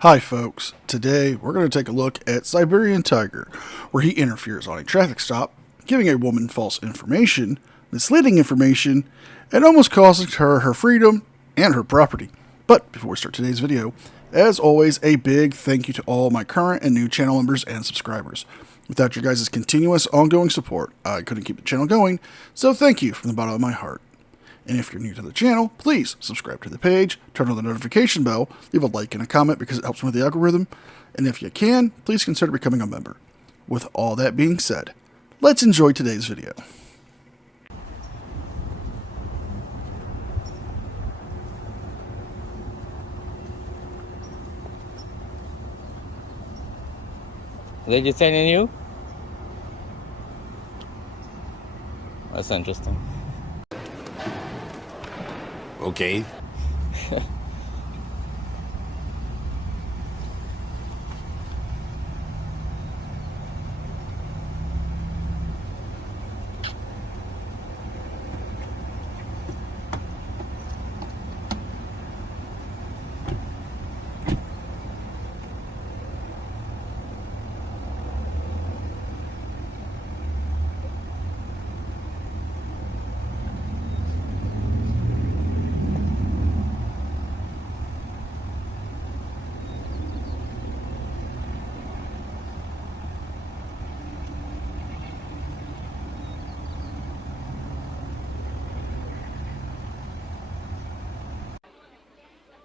Hi folks, today we're going to take a look at Siberian Tiger, where he interferes on a traffic stop, giving a woman false information, misleading information, and almost costing her her freedom and her property. But before we start today's video, as always, a big thank you to all my current and new channel members and subscribers. Without your guys' continuous ongoing support, I couldn't keep the channel going, so thank you from the bottom of my heart. And if you're new to the channel, please subscribe to the page, turn on the notification bell, leave a like and a comment because it helps with the algorithm, and if you can, please consider becoming a member. With all that being said, let's enjoy today's video. They detaining you? That's interesting. Okay.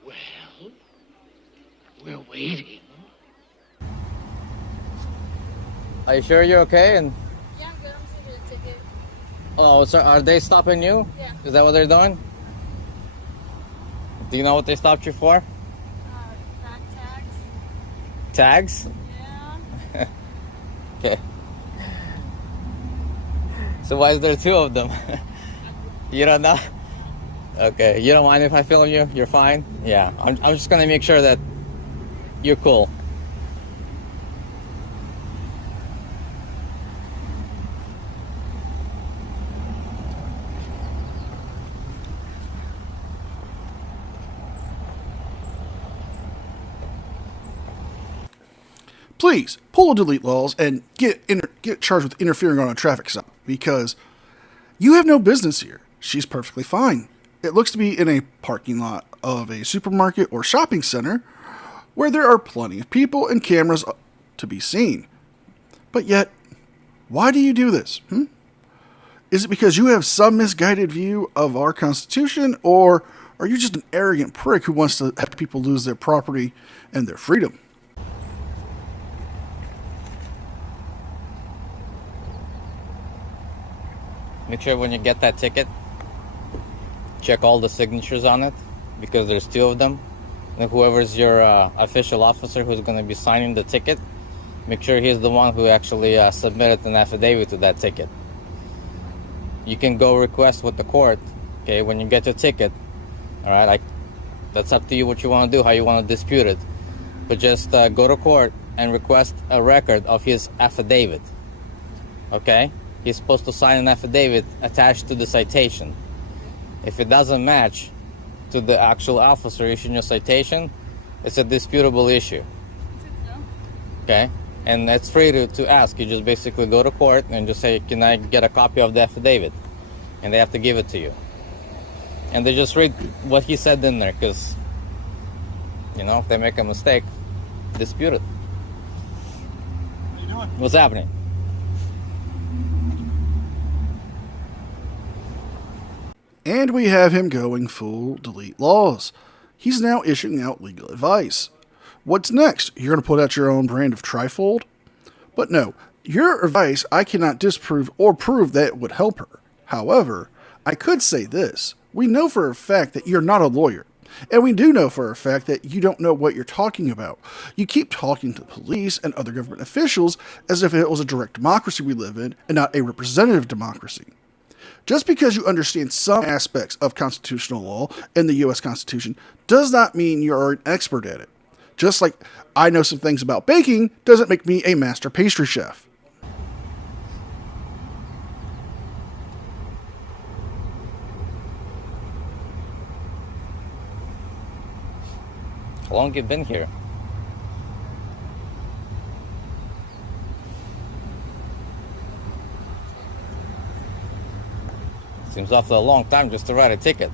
Well, we're waiting. Are you sure you're okay? And Yeah, I'm good. I'm just gonna get a ticket. oh, so are they stopping you? Yeah. Is that what they're doing? Do you know what they stopped you for? Back tags. Tags? Yeah. Okay. So why is there two of them? You don't know? Okay. You don't mind if I film you? You're fine? Yeah. I'm just gonna make sure that you're cool. Please pull a delete laws and get charged with interfering on a traffic stop because you have no business here. She's perfectly fine. It looks to be in a parking lot of a supermarket or shopping center where there are plenty of people and cameras to be seen. But yet, why do you do this? Is it because you have some misguided view of our Constitution, or are you just an arrogant prick who wants to have people lose their property and their freedom? Make sure when you get that ticket, check all the signatures on it, because there's two of them. And whoever's your official officer who's going to be signing the ticket, make sure he's the one who actually submitted an affidavit to that ticket. You can go request with the court, okay, when you get your ticket. All right, like, that's up to you what you want to do, how you want to dispute it. But just go to court and request a record of his affidavit, okay? He's supposed to sign an affidavit attached to the citation. If it doesn't match to the actual officer issuing your citation, it's a disputable issue. Okay? And it's free to ask. You just basically go to court and just say, can I get a copy of the affidavit? And they have to give it to you. And they just read what he said in there, because, you know, if they make a mistake, dispute it. What are you doing? What's happening? And we have him going full delete laws. He's now issuing out legal advice. What's next? You're going to put out your own brand of trifold? But no, your advice I cannot disprove or prove that it would help her. However, I could say this. We know for a fact that you're not a lawyer. And we do know for a fact that you don't know what you're talking about. You keep talking to the police and other government officials as if it was a direct democracy we live in and not a representative democracy. Just because you understand some aspects of constitutional law and the U.S. Constitution does not mean you are an expert at it. Just like I know some things about baking doesn't make me a master pastry chef. How long have you been here? Seems awfully a long time just to write a ticket.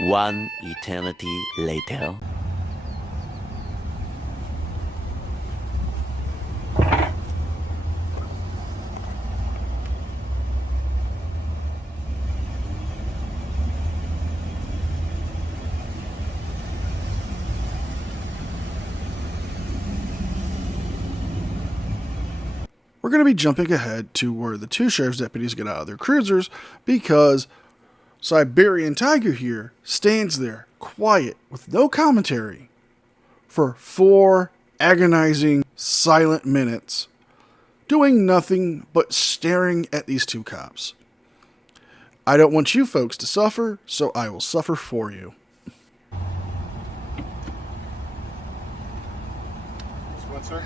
One eternity later. We're going to be jumping ahead to where the two sheriff's deputies get out of their cruisers because Siberian Tiger here stands there, quiet, with no commentary, for 4 agonizing, silent minutes, doing nothing but staring at these two cops. I don't want you folks to suffer, so I will suffer for you. This one, sir?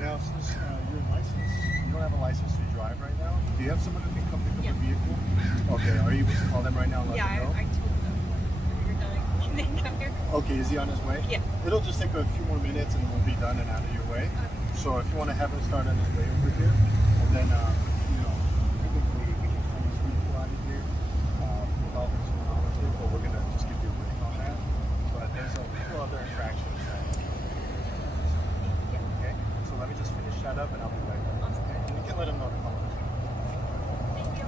Now, since your license, you don't have a license to drive right now, do you have someone who can come pick up your vehicle? Okay, are you able to call them right now and let them know? I told them when you're done. Can they come here? Okay, is he on his way? Yeah. It'll just take a few more minutes and we'll be done and out of your way. So if you want to have him start on his way over here, and then, technically we can pull this vehicle out of here without someone on it, but we're going to just give you a break on that. But there's a couple other infractions. Okay, so let me just finish that up and I'll be back. Okay? And you can let him know to call us. Thank you.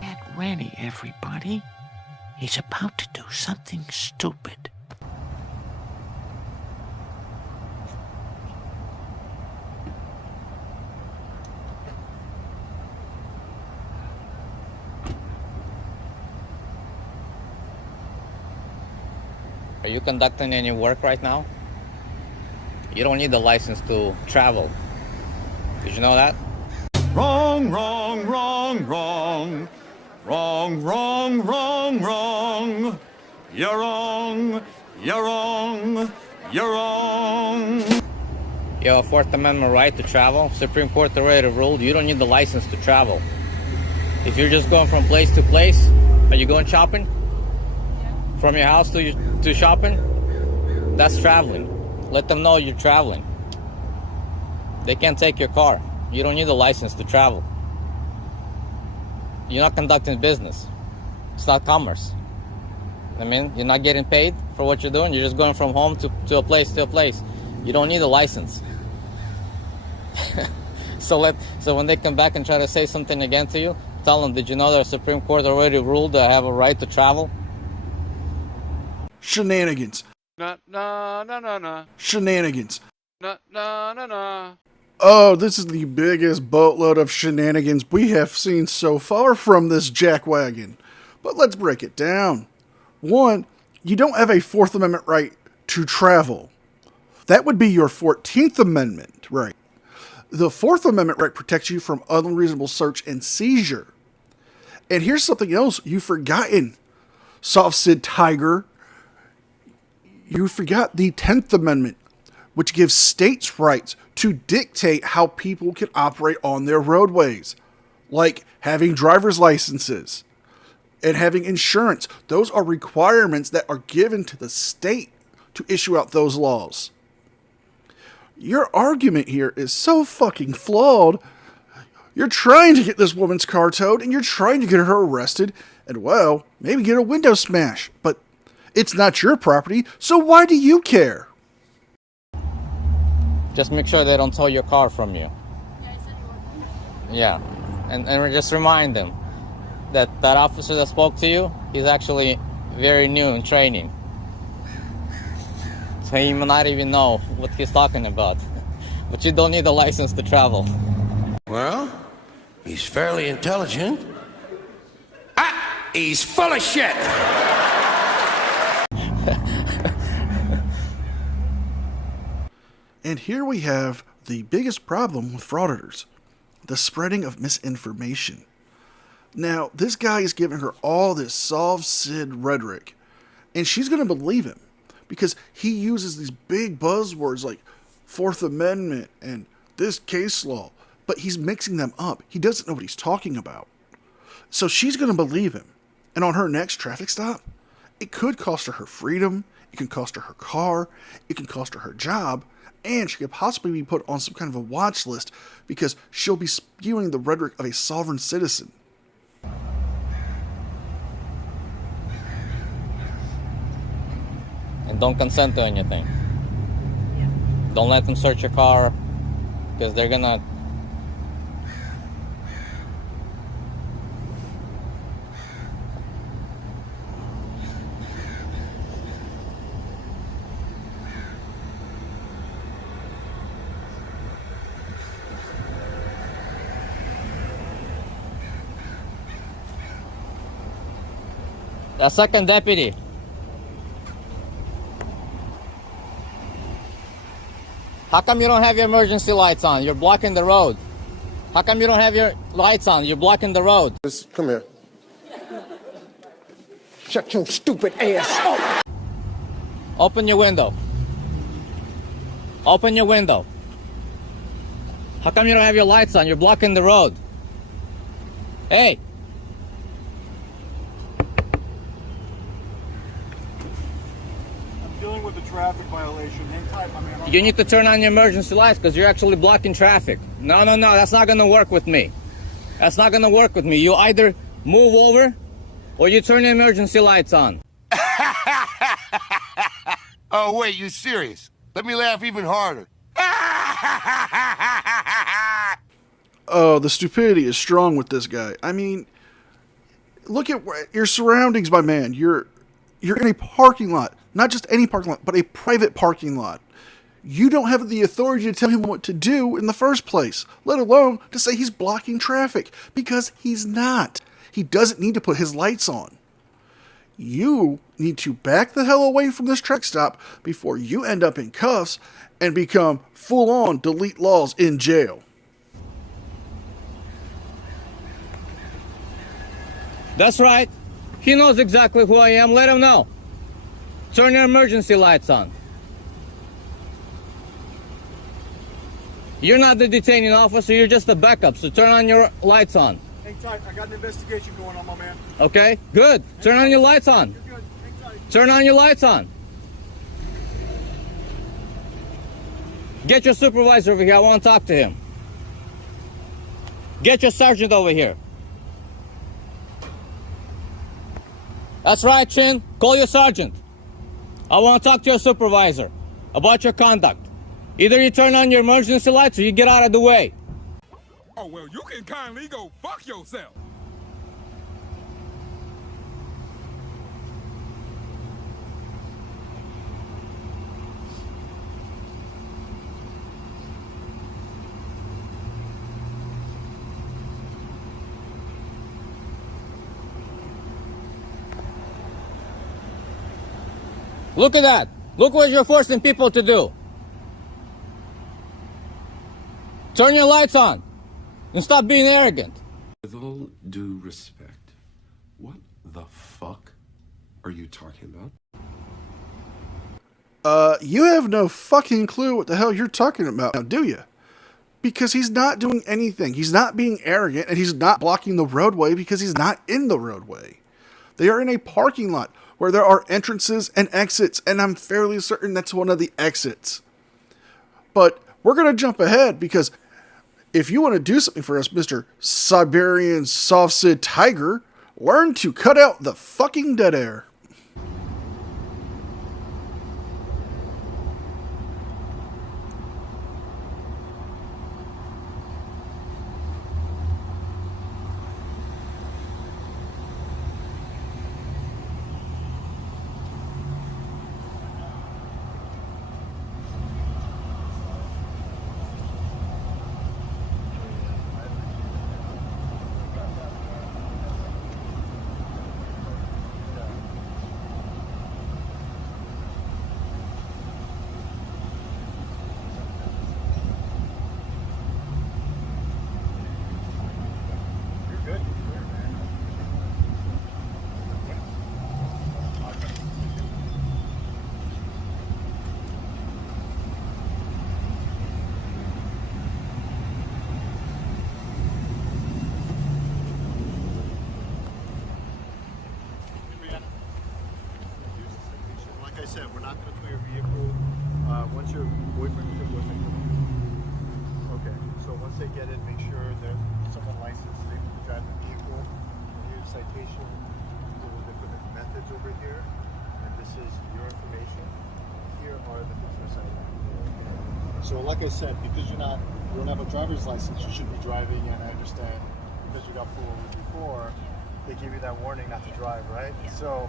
Get ready, everybody. He's about to do something stupid. Are you conducting any work right now? You don't need a license to travel. Did you know that? Wrong, wrong, wrong, wrong. Wrong, wrong, wrong, wrong. You're wrong, you're wrong, you're wrong. You have a Fourth Amendment right to travel. Supreme Court already ruled you don't need the license to travel. If you're just going from place to place, are you going shopping? Yeah. From your house to shopping? That's traveling. Let them know you're traveling. They can't take your car. You don't need a license to travel. You're not conducting business. It's not commerce. I mean, you're not getting paid for what you're doing. You're just going from home to a place to a place. You don't need a license. So when they come back and try to say something again to you, tell them, did you know that the Supreme Court already ruled that I have a right to travel? Shenanigans. Na na na na na Shenanigans. na na na na. Oh, this is the biggest boatload of shenanigans we have seen so far from this jackwagon. But let's break it down. 1, you don't have a Fourth Amendment right to travel. That would be your 14th Amendment right. The Fourth Amendment right protects you from unreasonable search and seizure. And here's something else you've forgotten, sovcit Tiger. You forgot the 10th Amendment, which gives states rights to dictate how people can operate on their roadways, like having driver's licenses, and having insurance. Those are requirements that are given to the state to issue out those laws. Your argument here is so fucking flawed. You're trying to get this woman's car towed, and you're trying to get her arrested, and well, maybe get a window smash, but it's not your property, so why do you care? Just make sure they don't tow your car from you. Yeah, I said you were. Yeah, and just remind them that that officer that spoke to you, he's actually very new in training. So he may not even know what he's talking about. But you don't need a license to travel. Well, he's fairly intelligent. He's full of shit! And here we have the biggest problem with frauditors, the spreading of misinformation. Now, this guy is giving her all this sovcit rhetoric, and she's going to believe him because he uses these big buzzwords like Fourth Amendment and this case law, but he's mixing them up. He doesn't know what he's talking about. So she's going to believe him. And on her next traffic stop, it could cost her her freedom, it can cost her her car, it can cost her her job, and she could possibly be put on some kind of a watch list because she'll be spewing the rhetoric of a sovereign citizen. And don't consent to anything. Don't let them search your car, because they're gonna... A second deputy. How come you don't have your emergency lights on? You're blocking the road. How come you don't have your lights on? You're blocking the road. Just come here. Shut your stupid ass up! Open your window. Open your window. How come you don't have your lights on? You're blocking the road. Hey! Dealing with a traffic violation. Hang tight, my man. You need to turn on your emergency lights because you're actually blocking traffic. No, that's not going to work with me. That's not going to work with me. You either move over or you turn your emergency lights on. Oh, wait, you serious? Let me laugh even harder. Oh, the stupidity is strong with this guy. I mean, look at your surroundings, my man. You're in a parking lot. Not just any parking lot, but a private parking lot. You don't have the authority to tell him what to do in the first place, let alone to say he's blocking traffic, because he's not. He doesn't need to put his lights on. You need to back the hell away from this truck stop before you end up in cuffs and become full-on delete lawz in jail. That's right. He knows exactly who I am. Let him know. Turn your emergency lights on. You're not the detaining officer, you're just a backup, so turn on your lights on. Hang tight. I got an investigation going on, my man. Okay, good. Turn on your lights on. You're good. Hang tight. Turn on your lights on. Get your supervisor over here, I want to talk to him. Get your sergeant over here. That's right, Chin. Call your sergeant. I want to talk to your supervisor about your conduct. Either you turn on your emergency lights or you get out of the way. Oh, well, you can kindly go fuck yourself. Look at that. Look what you're forcing people to do. Turn your lights on and stop being arrogant. With all due respect, what the fuck are you talking about? You have no fucking clue what the hell you're talking about now, do you? Because he's not doing anything. He's not being arrogant, and he's not blocking the roadway because he's not in the roadway. They are in a parking lot where there are entrances and exits, and I'm fairly certain that's one of the exits. But we're going to jump ahead because if you want to do something for us, Mr. Siberian sovcit tiger, learn to cut out the fucking dead air. Like I said, we're not going to tow your vehicle. Once your boyfriend is your boyfriend. Okay, so once they get it, make sure there's someone licensed to drive the vehicle. Here's a citation. There are different methods over here, and this is your information. Here are the things we're citing. So, like I said, because you don't have a driver's license, you should be driving. And I understand because you got pulled over before, they give you that warning not to drive, right? So.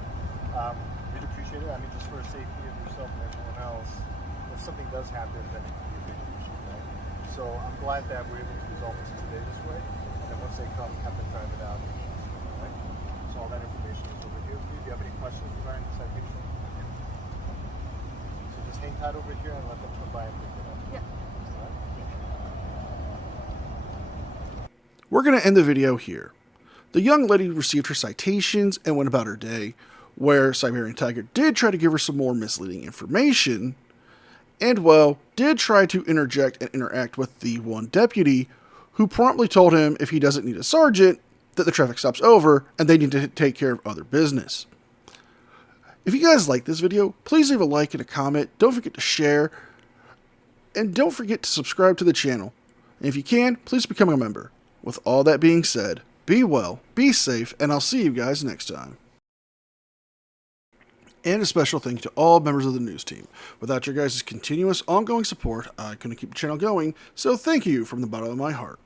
We'd appreciate it. I mean, just for the safety of yourself and everyone else, if something does happen, then it could be a big issue, right? So I'm glad that we're able to resolve this today this way, and then once they come, have them drive it out. Right? So all that information is over here. Do you have any questions regarding the citation? So just hang tight over here and let them come by and pick it up. Yeah. We're going to end the video here. The young lady received her citations and went about her day, where Siberian Tiger did try to give her some more misleading information, and, well, did try to interject and interact with the one deputy, who promptly told him if he doesn't need a sergeant, that the traffic stop's over, and they need to take care of other business. If you guys like this video, please leave a like and a comment, don't forget to share, and don't forget to subscribe to the channel. And if you can, please become a member. With all that being said, be well, be safe, and I'll see you guys next time. And a special thank you to all members of the news team. Without your guys' continuous, ongoing support, I couldn't keep the channel going, so thank you from the bottom of my heart.